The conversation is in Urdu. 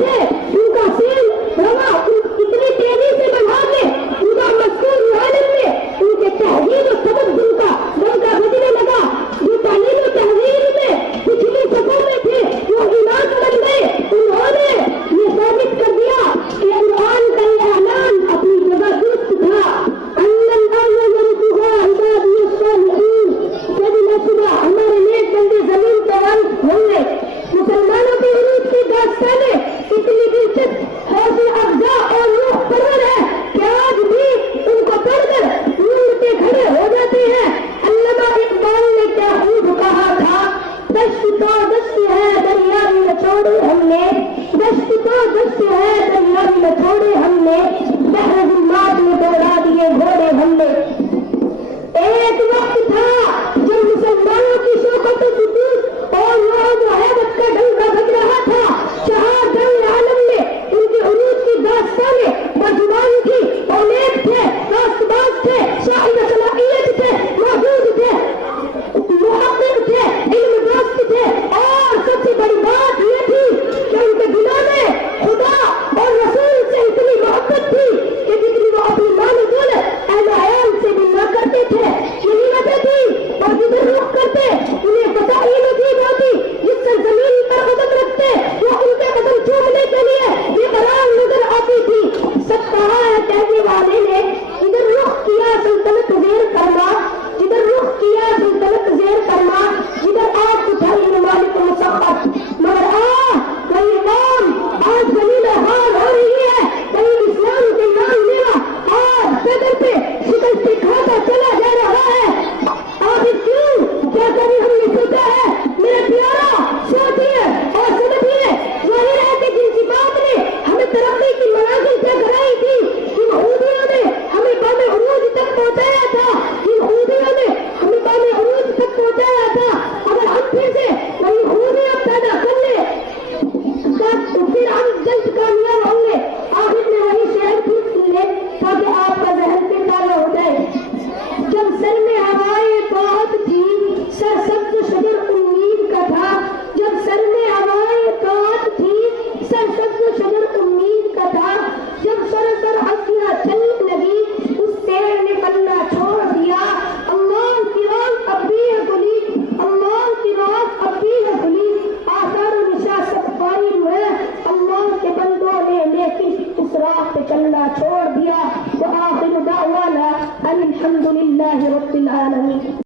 رہے تھے ان کا سیل روا اتنی تیزی سے بڑھا کے ان کا مذکور عالم میں ان کے تہذیب و تمدن کا ڈنکا بجنے لگا. جو تعلیم و تہذیب میں پچھلی صفوں میں تھے وہ ایمان بن گئے. انہوں نے یہ ثابت کر دیا کہ قرآن کا یہ اعلان اپنی جگہ درست تھا. ہمارے نیک بندے زمین پر وارث ہوں گے. مسلمانوں کی عروج کی داستانیں اتنی دلچسپ حوصلہ افزا اور روح پرور ہے کہ آج بھی ان کو پڑھ کر نور کے کھڑے ہو جاتے ہیں. علامہ اقبال نے کیا خوب کہا تھا, دشت تو دشت ہے دریا بھی نہ چھوڑے ہم نے, دشت تو دشت ہے دریا بھی نہ چھوڑے ہم نے, بحر ظلمات میں دوڑا دیے گھوڑے ہم نے.